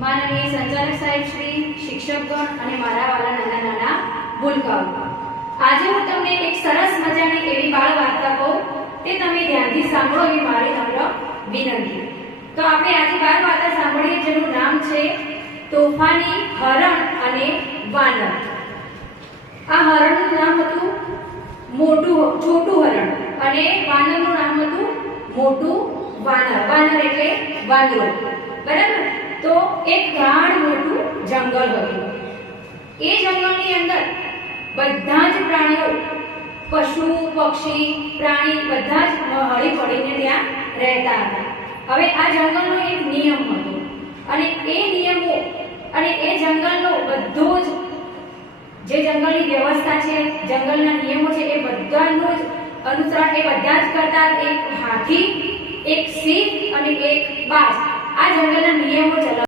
માનનીય સંચાલક સાહેબ શ્રી, શિક્ષકગણ અને મારા વાલા નાના નાના ભૂલકાઓ, આજે હું તમને એક સરસ મજાની એવી બાળ વાર્તા કહું તે તમે ધ્યાનથી સાંભળો એવી મારી નમ્ર વિનંતી। તો આપણે આજે બાળ વાર્તા સાંભળીએ જેનું નામ છે તોફાની હરણ અને વાનર। આ હરણનું નામ હતું છોટું હરણ અને વાનરનું નામ હતું મોટું વાનર। વાનર એટલે વાંદરો, બરાબર। તો એક ગાઢ મોટું જંગલ હતું। એ જંગલની અંદર બધા જ પ્રાણીઓ, પશુ પક્ષી પ્રાણી બધા જ હળી મળીને ત્યાં રહેતા હતા। હવે આ જંગલનો એક નિયમ હતો અને એ નિયમો અને એ જંગલનો બધો જ જે જંગલની વ્યવસ્થા છે, જંગલના નિયમો છે, એ બધાનું જ અનુસરણ એ બધા જ કરતા। એક હાથી, એક સિંહ અને એક બાજ આ જંગલના નિયમો ચલાવતા।